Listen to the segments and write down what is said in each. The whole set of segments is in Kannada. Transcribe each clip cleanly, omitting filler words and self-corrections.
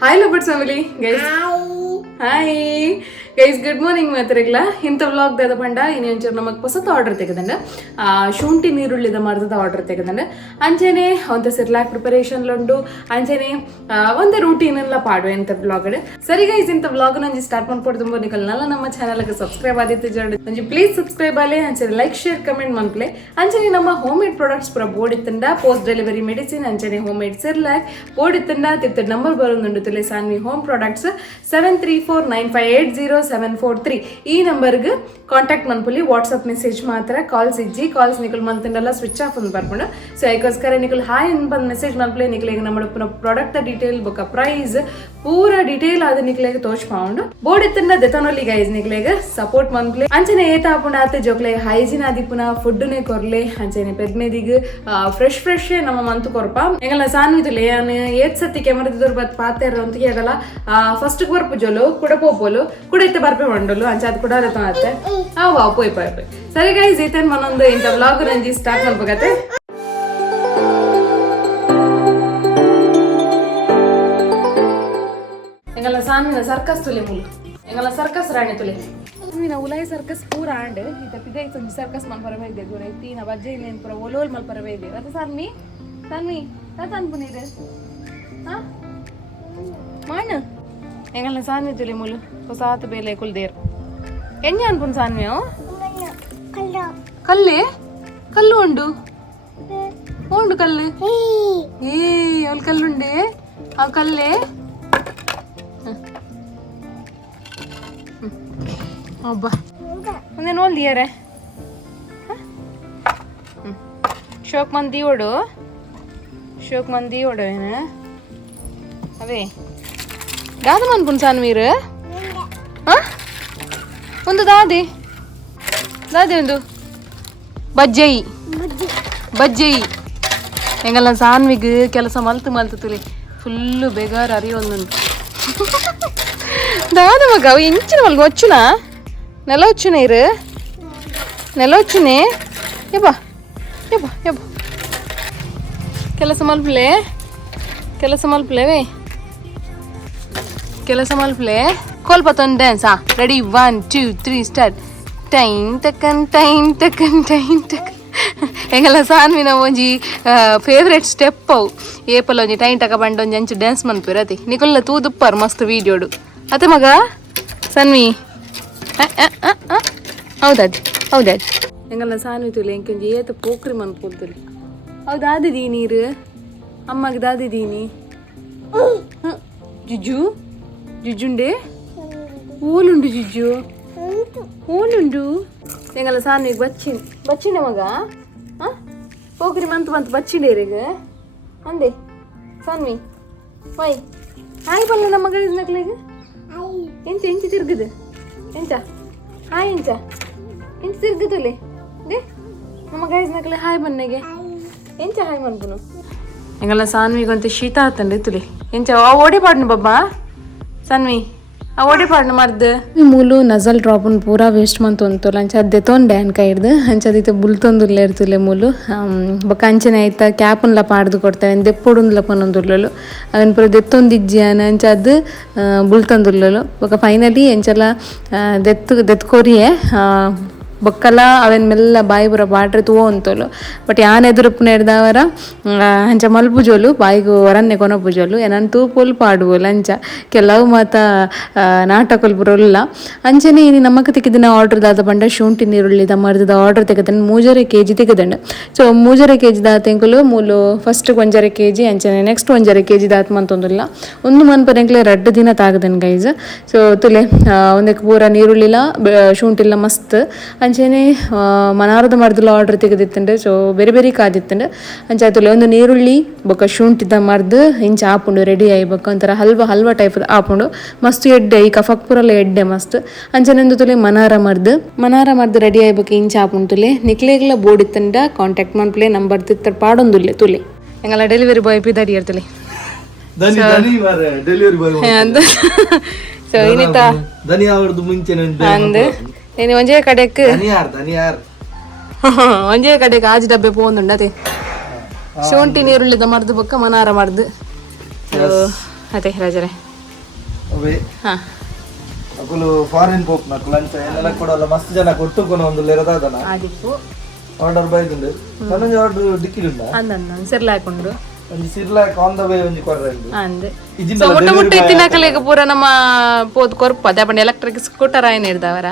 Hi Lovebirdz family, guys. Hi. Guys, good morning ಮಾತ್ರೆಗ್ಲ ಇಂಥ ವ್ಲಾಗ್ ದಾದ ಪಂಡ ಇನಿ ಒಂಚೂರು ನಮಗೆ ಹೊಸತ ಆರ್ಡರ್ ತೆಗೆದಂಡ ಶುಂಠಿ ನೀರುಳ್ಳಿದ ಮರದ ಆರ್ಡರ್ ತೆಗೆದಂಡ ಅಂಚೆನೆ ಒಂದು ಸಿರ್ಲಾಕ್ ಪ್ರಿಪರೇಷನ್ ಉಂಡು ಅಂಚೆನೆ ಒಂದು ರೂಟೀನ್ ಎಲ್ಲ ಪಾಡು ಎಂತ ವ್ಲಾಗ್ ಸರಿ ಗೈಸ್ ಇಂಥ ವ್ಲಾಗ್ ನಂಜಿ ಸ್ಟಾರ್ಟ್ ಮಾಡ್ಕೊಡ್ದು ನಿಕಲ್ನಲ್ಲ ನಮ್ಮ ಚಾನಲ್ಗೆ ಸಬ್ಸ್ಕ್ರೈಬ್ ಆದಿತ್ತು ಜೋಡಿ ನಂಜಿ ಪ್ಲೀಸ್ ಸಬ್ಸ್ಕ್ರೈಬ್ ಆಲೆ ಅಂಚೆನೆ ಲೈಕ್ ಶೇರ್ ಕಮೆಂಟ್ ಮನ್ಪ್ಲೆ ಅಂಚೆನೆ ನಮ್ಮ ಹೋಮ್ ಮೇಡ್ ಪ್ರಾಡಕ್ಟ್ಸ್ ಪೂರ ಬೋರ್ಡ್ ಇತ್ತಂಡ ಪೋಸ್ಟ್ ಡೆಲಿವರಿ ಮೆಡಿಸಿನ್ ಅಂಚೆನೆ ಹೋಮ್ ಮೇಡ್ ಸಿರ್ಲಾಕ್ ಬೋರ್ಡ್ ಇತ್ತಂಡ ತಿತ್ತ ನಂಬರ್ ಬರೋದು ತಿಳಿ ಸಾನ್ವಿ ಹೋಮ್ ಪ್ರಾಡಕ್ಟ್ಸ್ 7349580743 ಈ ನಂಬರ್ಗೆ ಕಾಂಟ್ಯಾಕ್ಟ್ ಮನ್ಪುಲಿ ವಾಟ್ಸಪ್ ಮೆಸೇಜ್ ಮಾತ್ರ ಕಾಲ್ಸ್ ಇಜ್ಜಿ ಕಾಲ್ಸ್ ನಿಕಲ್ ಮಂತಂಡೆಲ್ಲ ಸ್ವಿಚ್ ಆಫ್ ಅಂತ ಬರ್ಕೊಂಡು ಸೊ ಅದಕ್ಕೋಸ್ಕರ ನಿಕಲ್ ಹಾಯ್ ಅಂತ ಬಂದು ಮೆಸೇಜ್ ಮನ್ಪುಲಿ ನಿಕಲಿಗೆ ನಮ್ಮ ಪ್ರಾಡಕ್ಟ್ ಡೀಟೇಲ್ ಬೊಕ್ಕ ಪ್ರೈಸ್ ಪೂರ ಡೀಟೇಲ್ ಆದ ನಿಕಲಿಗೆ ತೋಚ್ಕೊಂಡು ಬೋರ್ಡ್ ಇತ್ತಂಡ ದೆತನೊಲಿ ಗೈಸ್ ನಿಕಲಿಗೆ ಸಪೋರ್ಟ್ ಮನ್ಪುಲಿ ಅಂಚನೆ ಏತ ಆಪುಂಡ ಆತ ಜೋಕ್ಲೆಗೆ ಹೈಜಿನ್ ಆದಿಪುನ ಫುಡ್ನೇ ಕೊರ್ಲೆ ಅಂಚನೆ ಪೆದ್ಮೆದಿಗೆ ಫ್ರೆಶ್ ನಮ್ಮ ಮಂತು ಕೊರಪ ಎಂಗಲ್ಲ ಸಾನ್ವಿತುಲೆ ಏತ್ ಸತಿ ಕೆಮರದಿದ್ರು ಬತ್ ಪಾತೆ ಅಂತ ಆಗಲ್ಲ ಫಸ್ಟ್ ಬರ್ಪು ಜೋಲು ಕೂಡ ಪೋಪೋಲು ಕೂಡ ಇತ್ತೆ ಬರ್ಪೆ ಮಂಡಲು ಅಂಚ ಅದು ಕೂಡ ರತನತ್ತೆ ವಾ ಪೋಯ್ ಪೋಯ್ ಪೋಯ್ ಸರಿ ಗೈಸ್ ಈತನ್ ಮನೊಂದು ಇಂಥ ವ್ಲಾಗ್ ನಂಜಿ ಸ್ಟಾರ್ಟ್ ಮಾಡ್ಬೇಕತ್ತೆ ಎಂಗಲ್ಲ ಸಾನ್ವಿನ ಸರ್ಕಸ್ ತುಲೆ ಮುಲು ಎಂಗಲ್ಲ ಸರ್ಕಸ್ ರಾಣಿ ತುಲೆ ಸಾನ್ವಿನ ಉಲಾಯಿ ಸರ್ಕಸ್ ಪೂರ ಆಂಡ್ ಈತ ಪಿದೈ ಸಂಜಿ ಸರ್ಕಸ್ ಮನ್ ಪರವೆ ಇದೆ ಗುರ ತೀನ ಬಜ್ಜೆ ಇನ್ನೇನು ಪುರ ಒಲೋಲ್ ಮಲ್ ಪರವೆ ಇದೆ ರಥ ಸಾನ್ವಿ ಸಾನ್ವಿ ರಥ ಅನ್ಪುನೀರೆ ಹಾ ಮಾಣ ಎಂಗಲ್ಲ ಸಾನ್ವಿ ತುಲೆ ಮುಲು ಹೊಸಾತ್ ಬೇಲೆ ಕುಲ್ದೇರ್ ಎಣ್ಣೆ ಅನ್ಪುನ್ ಸಾನ್ವಿಯೋ ಕಲ್ಲೆ ಕಲ್ಲು ಉಂಡು ಉಂಡು ಕಲ್ಲು ಏ ಅವಳು ಕಲ್ಲುಂಡೆ ಆ ಕಲ್ಲೆ ಒಬ್ಬ ಒಂದೇ ನೋಲ್ದಿಯಾರೆ ಶೋಕ್ ಮಂದಿ ಓಡು ಏನ ಅವೇ ದಾದ ಮನ್ಪುನ್ ಸಾನ್ವೀರ್ ಒಂದು ದಾದೆ ಒಂದು ಬಜ್ಜೈ ಹೆಂಗಲ್ಲ ಸಾನ್ವಿಗ್ ಕೆಲಸ ಮಲ್ತು ತುಲಿ ಫುಲ್ಲು ಬೇಗಾರ ಅರಿಯೊಂದುಂಟು ದಾದ ಮಗ ಅವು ಇಂಚಿನ ಮಲ್ಗ వచ్చునా ನೆಲ వచ్చునా ಇರು ನೆಲ వచ్చుನೆ ಯಬ್ಬ ಕೆಲಸ ಮಲ್ಪ್ಲೆ ಕೋಲ್ಪತ್ತೊಂದು ಡ್ಯಾನ್ಸ್ ರೆಡಿ 1 2 3 ಸ್ಟಾರ್ಟ್ ಟೈನ್ ಟಕನ್ ಎಂಗಲ್ಲ ಸಾನ್ವಿನ ಒಂಜಿ ಫೇವ್ರೆಟ್ ಸ್ಟೆಪ್ ಅವು ಏಪಲ್ ಒಂಜಿ ಟೈನ್ ಟಕ ಬಂಡ ಒಂಜಿ ಅಂಚು ಡ್ಯಾನ್ಸ್ ಮನ್ಪಿರತಿ ನಿಕೊಲ್ಲ ತೂದುಪ್ಪರ್ ಮಸ್ತ್ ವೀಡಿಯೋಡು ಅತ್ತೆ ಮಗ ಸಾನ್ವಿ ಹೌದಾಜ್ ಎಂಗಲ್ಲ ಸಾನ್ವಿ ತುಲಿ ಎಂಕೊಂಜಿ ಏತ ಪೋಕ್ರಿ ಮನ್ಪೋಲ್ತುಲಿ ಹೌದಾದಿದಿ ನೀರು ಅಮ್ಮಗೆ ದಾದಿದೀನಿ ಜುಜ್ಜುಂಡೆ ಓಲುಂಡು ಜಿಜ್ಜು ಓಲುಂಡು ಎಂಗಲ್ಲ ಸಾನ್ವಿಗೆ ಬಚ್ಚಿಂಡೆ ಮಗ ಹೋಗ್ರಿ ಮಂತು ಬಚ್ಚಿಂಡೇರಿಗ ಅಂದೆ ಸಾನ್ವಿ ವೈ ಹಾಯ್ ಬಲ್ಲ ನಮ್ಮ ಮಗ ನಕ್ಲಿಗೆ ಎಂಚ ತಿರ್ಗದು ಎಂಚ ಹಾಯ್ ಎಂಚ ತಿರ್ಗದುಲೆ ದೇ ನಮ್ಮ ಗೈಸ್ ನಕ್ಲೆ ಹಾಯ್ ಬನ್ನೆಗೆ ಎಂಚ ಹಾಯ್ ಮನ್ಪುನು ಎಂಗಲ್ಲ ಸಾನ್ವಿಗಂತ ಶೀತ ಆತಂಡೆ ತುಲಿ ಎಂಚ ಓಡಿ ಪಾಡ್ನು ಬಬ್ಬಾ ಸಾನ್ವಿ ಓಡಿ ಪಾಡ್ನು ಮರ್ದು ಮೂಲು ನಜಲ್ ಡ್ರಾಪನ್ ಪೂರಾ ವೇಸ್ಟ್ ಮಂತ್ ಅಂತಲ್ಲ ಅಂಚ ದೆತೊಂಡೆ ಅನ್ಕ ಹಿಡ್ದು ಅಂಚದಿತ್ತೆ ಬುಲ್ತೊಂದುಲ್ಲ ಇರ್ತಲೆ ಮೂಲು ಬೊಕ್ಕ ಅಂಚನೆ ಆಯ್ತಾ ಕ್ಯಾಪನ್ಲ ಪಾಡ್ದು ಕೊಡ್ತೇವೆ ದೆಪ್ಪೊಡುಂದ್ಲ ಪನ್ನೊಂದುರ್ಲಲು ಅವನ್ ಪೂರ ದೆತ್ತೊಂದಿಜ್ಜಿ ಅನ ಅಂಚ ಅದು ಬುಲ್ತೊಂದುರ್ಲಲು ಬೊಕ್ಕ ಫೈನಲಿ ಎಂಚೆಲ್ಲ ದೆತ್ಕೊರಿಯೇ ಬೊಕ್ಕಲ ಅವನ್ ಮೆಲ್ಲ ಬಾಯಿ ಪೂರ ಬಾಟ್ರೆ ತೂವೋ ಅಂತೋಲು ಬಟ್ ಯಾನ್ ಎದುರುಪ್ಪುನ ಹಿಡ್ದವರ ಅಂಚ ಮಲ್ಪುಜೋಲು ಬಾಯಿಗೂ ಹೊರನ್ನೆ ಕೊನಪುಜೋಲು ಏನನ್ ತೂಪೋಲು ಪಾಡುವೋಲು ಅಂಚ ಕೆಲವು ಮಾತ ನಾಟಕಲ್ ಪೂರ ಉಲ್ಲ ಅಂಚನೆ ಇನಿ ನಮಕ್ ತೆಗೆದಿನ ಆರ್ಡರ್ ದಾದ ಪಂಡ ಶುಂಠಿ ನೀರುಳ್ಳಿದ ಮರದ ಆರ್ಡರ್ ತೆಗೆದನ್ 3 kg ತೆಗೆದಂಡ ಸೊ 3 kg ದಾತೆಂಕುಲು ಮೂಲು ಫಸ್ಟ್ 1 kg ಅಂಚನೆ ನೆಕ್ಸ್ಟ್ 1 kg ದಾತ್ ಮಂತೊಂದುಲ್ಲ ಒಂದು ಮನ್ಪನೆಂಕ್ಲೆ 2 ದಿನ ತಾಗದನ್ ಗೈಸ್ ಸೊ ತುಲೆ ಒಂದಕ್ಕೆ ಪೂರ ನೀರುಳ್ಳಿಲ ಶುಂಠಿಲ್ಲ ಮಸ್ತ್ ಅಂಚೆನೆ ಮನಾರದ ಮರದಲ್ಲ ಆರ್ಡರ್ ತೆಗೆದಿತ್ತಂಡೆ ಸೊ ಬೇರೆ ಕಾದಿತ್ತಂಡೆ ಅಂಚ ಆತುಲೆ ಒಂದು ನೀರುಳ್ಳಿ ಬೊಕ್ಕ ಶುಂಠಿದ ಮರ್ದು ಇಂಚ ಆಪುಂಡು ರೆಡಿ ಆಯಿ ಬೊಕ್ಕ ಒಂಥರ ಹಲ್ವಾ ಟೈಪ್ ಆಪುಂಡು ಮಸ್ತ್ ಎಡ್ಡೆ ಈ ಕಫಕ್ ಪೂರಲ್ಲ ಎಡ್ಡೆ ಮಸ್ತ್ ಅಂಚನೆಂದು ತುಲೆ ಮನಾರ ಮರ್ದು ರೆಡಿ ಆಯಿ ಬೊಕ್ಕ ಇಂಚ ಆಪುಂಡು ತುಲೆ ನಿಕ್ಲೆಗ್ಲ ಬೋರ್ಡ್ ಇತ್ತಂಡ ಕಾಂಟ್ಯಾಕ್ಟ್ ಮನ್ಪ್ಲೆ ನಂಬರ್ ತಿತ್ತ ಪಾಡೊಂದುಲ್ಲೆ ತುಲೆ ಎಂಗಲ್ಲ ಡೆಲಿವರಿ ಬಾಯ್ ಪಿದಾಡಿ ಇರ್ತಲೆ ಸೊ ಇನ್ನಿತ నేను ಒಂಜೇ ಕಡೆಕ್ ಆಜಿ ಡಬ್ಬೆ ಪೋಂದುಂಡತೆ ಶುಂಠಿ ನೀರುಳ್ಳಿದ ಮರ್ದು ಬೊಕ್ಕ ಮನಾರ ಮರ್ದು ಅದೇ ರಾಜರೇ ಅವೇ ಹಾ ಅಕುಲು ಫಾರಿನ್ ಪೋಪ್ ನಕು ಲಂಚ ಏನೆಲ್ಲ ಕೊಡಲ್ಲ ಮಸ್ತ್ ಜನ ಕೊಟ್ಟು ಕೊನ ಒಂದು ಲೆರದಾದನ ಆದಿಪ್ಪು ಆರ್ಡರ್ ಬೈದುಂಡು ನನಗೆ ಆರ್ಡರ್ ಡಿಕ್ಕಿಲಿಲ್ಲ ಅಂದನ್ನ ಸಿರ್ಲಾಕೊಂಡು ಒಂಜಿ ಸಿರ್ಲಾಕ್ ಆನ್ ದ ವೇ ಒಂಜಿ ಕೊರ್ರೆಂಡು ಅಂದೆ ಸೊ ಮುಟ್ಟ ಮುಟ್ಟ ಇತ್ತಿನಕಲೆಗ ಪೂರ ನಮ್ಮ ಪೋದ್ ಕೊರ್ಪ ಅದೇ ಪಂಡ ಎಲೆಕ್ಟ್ರಿಕ್ ಸ್ಕೂಟರ್ ಆಯ್ನ ಇರ್ದವರ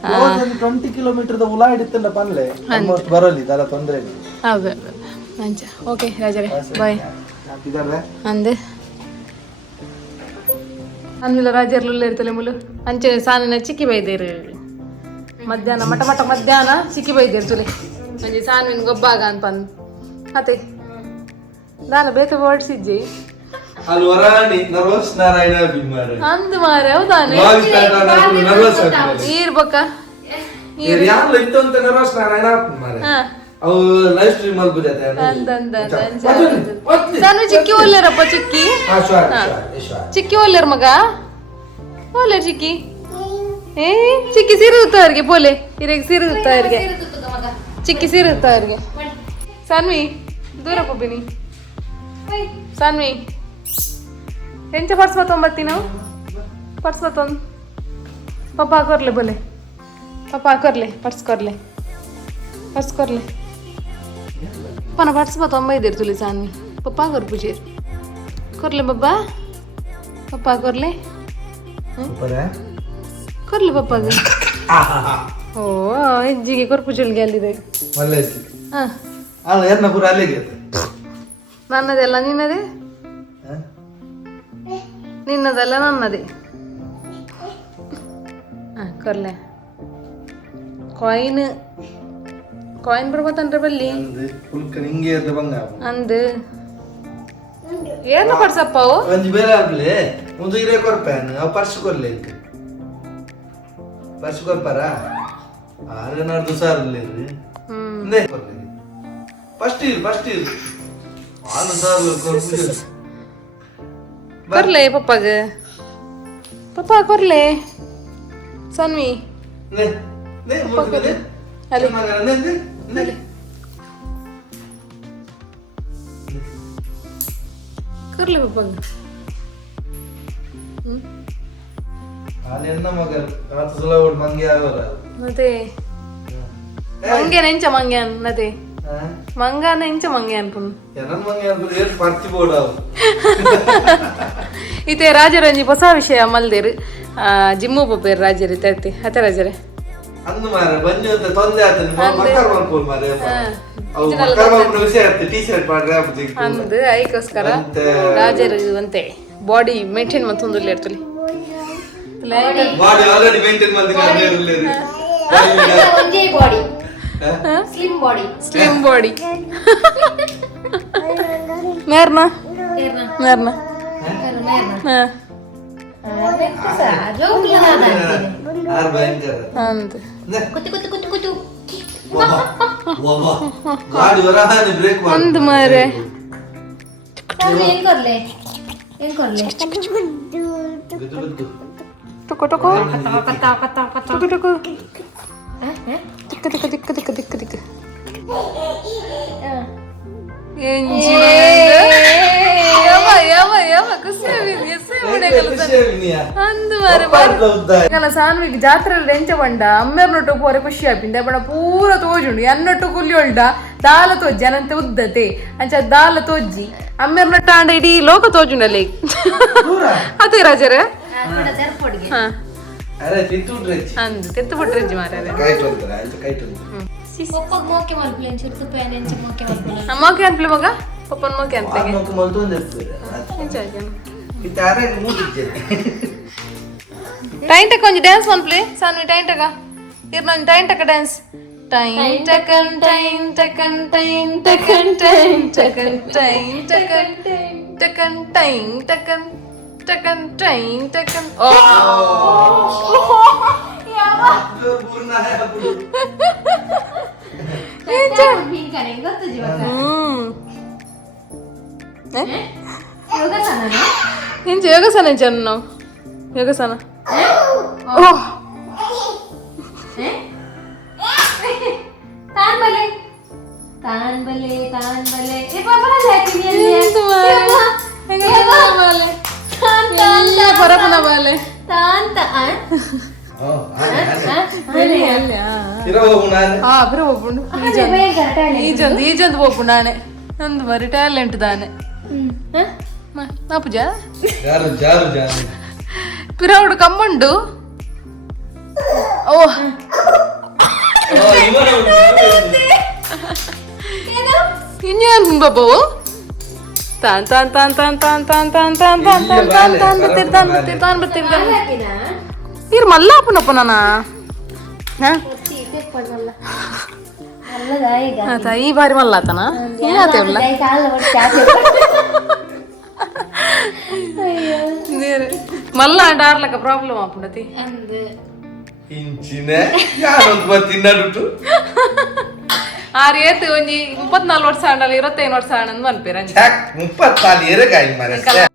20 ಕಿಲೋಮೀಟರ್ ಉಲಾ ಹಿಡಿತಂಡ ಪನ್ಲೆ ನಮ್ಮಷ್ಟು ಬರಲಿ ದಲ ತೊಂದರೆ ಇಲ್ಲ ಹೌದು ಅಂಚ ಓಕೆ ರಾಜರೇ ಬಾಯ್ ಅಂದೆ ಅನ್ನಿಲ್ಲ ರಾಜರ್ಲು ಇರ್ತಲೆ ಮುಲು ಅಂಚೆ ಸಾನಿನ ಚಿಕ್ಕಿ ಬೈದೇರು ಮಧ್ಯಾಹ್ನ ಮಟ ಮಟ ಮಧ್ಯಾಹ್ನ ಚಿಕ್ಕಿ ಬೈದೇರು ತುಲೆ ಅಂಜೆ ಸಾನ್ವಿನ ಗೊಬ್ಬಾಗ ಅನ್ಪಂದು ಅತೆ ನಾನು ಬೇತ ಓಡಿಸಿದ್ಜಿ ಅಲ್ಲಿ ವರಾಣಿ ನರ್ವಸ್ ನಾರಾಯಣ ಬಿಮಾರ ಅಂದ್ ಮಾರೆ ಹೌದಾನೆ ನರ್ವಸ್ ಇರ್ಬೇಕ ಯಾರು ಇತ್ತು ಅಂತ ನರ್ವಸ್ ನಾರಾಯಣ ಬಿಮಾರ ಅವು ಲೈವ್ ಸ್ಟ್ರೀಮ್ ಅಲ್ಲಿ ಬುಜತೆ ಸಾನು ಚಿಕ್ಕಿ ಒಲ್ಲೆರಪ್ಪ ಚಿಕ್ಕಿ ಚಿಕ್ಕಿ ಒಲ್ಲೆರ ಮಗ ಒಲ್ಲೆರ ಚಿಕ್ಕಿ ಏ ಚಿಕ್ಕಿ ಸೀರುತ್ತಾ ಅವ್ರಿಗೆ ಪೋಲೆ ಇರೆಗೆ ಸೀರುತ್ತಾ ಅವ್ರಿಗೆ ಚಿಕ್ಕಿ ಸೀರುತ್ತಾ ಅವ್ರಿಗೆ ಸಾನ್ವಿ ದೂರಪ್ಪ ಬಿನಿ ಸಾನ್ವಿ ಎಂಚ ಪರ್ಸ್ ಬತ್ತೊಂಬತ್ತಿ ನಾವು ಪರ್ಸ್ ಬತ್ತೊಂದು ಪಪ್ಪ ಹಾಕೋರ್ಲೆ ಬೋಲೆ ಪಪ್ಪ ಹಾಕೋರ್ಲೆ ಪರ್ಸ್ ಕೊರ್ಲೆ ಪರ್ಸ್ ಕೊರ್ಲೆ ಪನ ಪರ್ಸ್ ಬತ್ತೊಂಬೈದೇರು ತುಲಿ ಸಾನ್ವಿ ಪಪ್ಪ ಹಾಕೋರ್ ಪೂಜೇರು ಕೊರ್ಲೆ ಬಬ್ಬಾ ಪಪ್ಪ ಹಾಕೋರ್ಲೆ ಕೊರ್ಲೆ ಪಪ್ಪಾಗ ಓ ಹೆಜ್ಜಿಗೆ ಕೊರ್ಪುಜಲ್ಗೆ ಅಲ್ಲಿದೆ ನನ್ನದೆಲ್ಲ ನಿನ್ನದೇ ನಿನ್ನದೆಲ್ಲ ನನ್ನದೇ ಕೊರ್ಲೆ ಕಾಯಿನ್ ಕಾಯಿನ್ ಬರ್ಬೋತನ್ರಿ ಬಲ್ಲಿ ಅಂದ್ ಏನು ಪರ್ಸಪ್ಪ ಅವು ಒಂಜಿ ಬೇರೆ ಆಗ್ಲಿ ಒಂದು ಇರೇ ಕೊರ್ಪೇನ್ ಅವು ಪರ್ಸ್ ಕೊರ್ಲೆ ಪರ್ಸ್ ಕೊರ್ಪಾರ ಆರೇನಾರ್ದು ಸಾರ್ಲಿ ನೇ ಕೊರ್ಲೆ ಫಸ್ಟ್ ಇರ್ ಆನು ಸಾರ್ಲು ಕೊರ್ಪುಜೆ ಕೊರ್ಲೆ ಪಪ್ಪಾಗ ಪಪ್ಪ ಕೊರ್ಲೆ ಸಾನ್ವಿ ನೇ ನೇ ಮುಗ್ದೆ ಅಲ್ಲಿ ನೇ ನೇ ಕೊರ್ಲೆ ಪಪ್ಪಾಗ ಆನೆನ್ನ ಮಗ ರಾತ ಸುಲ ಓಡ್ ಮಂಗೆ ಆಗಲ್ಲ ಮತ್ತೆ ಮಂಗೆ ನೆಂಚ ಮಂಗೆ ಅನ್ನತೆ ಮಂಗಾನ ಇಂಚ ಮಂಗೆ ಅನ್ಪುನು ಏನನ್ ಮಂಗೆ ಅನ್ಪುನು ಏನ್ ಪರ್ಚಿ ಬೋರ್ಡ್ ಅವು ಇತೆ ರಾಜರಂಜಿ ಹೊಸ ವಿಷಯ ಮಲ್ದೇರು ಜಿಮ್ಮು ಪಪ್ಪೇರು ರಾಜರಿ ತರ್ತಿ ಹತ್ತೆ ರಾಜರೇ ಅಂದು ಮಾರ ಬಂಜು ಅಂತ ತೊಂದೆ ಆತನ ಮಕ್ಕರ್ ಮಾಡ್ಕೊಳ್ ಮಾರೆ ಅವು ಮಕ್ಕರ್ ಮಾಡ್ಕೊಳ್ ವಿಷಯ ಆಯ್ತು ಟಿ-ಶರ್ಟ್ ಮಾಡ್ರೆ ಆಪುಜಿ ಅಂದು ಐಕೋಸ್ಕರ ರಾಜರು ಅಂತೆ ಬಾಡಿ ಮೇಂಟೈನ್ ಮತ್ತೊಂದು ಇರ್ತಲಿ ಬಾಡಿ ಆಲ್ರೆಡಿ ಮೇಂಟೈನ್ ಮಾಡ್ತೀನಿ ಇರಲಿರಿ ಒಂದೇ ಬಾಡಿ ಸ್ಲಿಮ್ ಬಾಡಿ ಮೇರ್ನಾ ಮೇರ್ನಾ ಆರ್ ಭಯಂಕರ ಅಂದ್ ಗಾಡಿ ವರಾನೆ ಬ್ರೇಕ್ ಮಾಡಿ ಅಂದ್ ಮಾರೆ ಏನ್ ಕೊರ್ಲೆ ಟುಕು ಟುಕು ಟುಕು ಟುಕು ದಿಕ್ಕ ದಿಕ್ಕ ದಿಕ್ಕ ದಿಕ್ಕ ದಿಕ್ಕ ದಿಕ್ಕ ಸಾನ್ವಿಗೆ ಜಾತ್ರೆಯಲ್ಲಿ ಎಂಚ ಬಂಡ ಅಮ್ಮೆರ್ನೊಟ್ಟು ಪೋರೆ ಖುಷಿ ಆಪಿಂದ ಬಣ ಪೂರ ತೋಜುಂಡು ಎನ್ನೊಟ್ಟು ಕುಲ್ಲಿ ಹೊಲ್ಡ ದಾಲ ತೋಜಿ ಅನಂತೆ ಉದ್ದತೆ ಅಂಚ ದಾಲ ತೋಜ್ಜಿ ಅಮ್ಮೆರ್ನೊಟ್ಟ ಅಂಡ ಇಡೀ ಲೋಕ ತೋಜುಂಡಲ್ಲಿ ಅದೇ ರಾಜರ ಅಂದ್ ತೆತ್ತು ಬಿಟ್ರಜ್ಜಿ ಮಾರ್ರೆ ಮೋಕೆ ಅನ್ಪ್ಲೆ ಮಗ ಪಪ್ಪನ ಮೋಕೆ ಅನ್ಪ್ಲೆಗೆ ಟೈನ್ ಟಕ ಒಂಜಿ ಡ್ಯಾನ್ಸ್ ಮನ್ಪ್ಲೆ ಸಾನ್ವಿ ಟೈನ್ ಟಕ ಇರ್ನ ಟೈನ್ ಟಕ ಡ್ಯಾನ್ಸ್ ಟೈನ್ ಟಕನ್ ಟೈನ್ ಟಕನ್ ಟೈನ್ ಟಕನ್ ಟೈನ್ ಟಕನ್ ಟೈನ್ ಟಕನ್ ಟಕನ್ ಟೈನ್ ಟಕನ್ ಟಕನ್ ಟೈನ್ ಟಕನ್ ಓ ಇಂಚ ಯೋಗಾಸನ ಜನ ನಾವು ಯೋಗಾಸನ ಬರಪ್ಪನ ಬಾಲೆ ತಾಂತ ಇರೋ ನಾನು ಬ್ರೋ ಒಬ್ಬುಂಡು ಈಜೊಂದು ಒಬ್ಬುಂಡಾನೆ ನಂದು ಮರಿ ಟ್ಯಾಲೆಂಟ್ ದಾನೆ ನಾಪುಜ ಜಾರು ಜಾರು ಜಾರು ಪಿರೌಡು ಕಮ್ಮುಂಡು ಓ ಇನ್ನೇನು ಬಾಬು ತಾನ್ ತಾನ್ ತಾನ್ ತಾನ್ ತಾನ್ ತಾನ್ ತಾನ್ ತಾನ್ ತಾನ್ ತಾನ್ ತಾನ್ ತಾನ್ ಬತ್ತಿರ್ತಾನ್ ಇರ್ ಮಲ್ಲ ಅಪ್ಪನಪ್ಪ ನಾನ ಈ ಬಾರಿ ಮಲ್ಲ ಆತನ ಮಲ್ಲ ಆಡ್ಲಕ್ಕ ಪ್ರಾಬ್ಲಮ್ ಆಪುಂಡತಿ ಇಂಚಿನ ಯಾರೊಂದು ಬತ್ತಿನ್ನಡುಟು ಆರು ಏತು ಒಂಜಿ 34 ವರ್ಷ ಆಂಡಲ್ಲ 25 ವರ್ಷ ಆಂಡ್ ಮನ್ಪೇರ 34 ಎರಗಾಯಿ ಮರೆ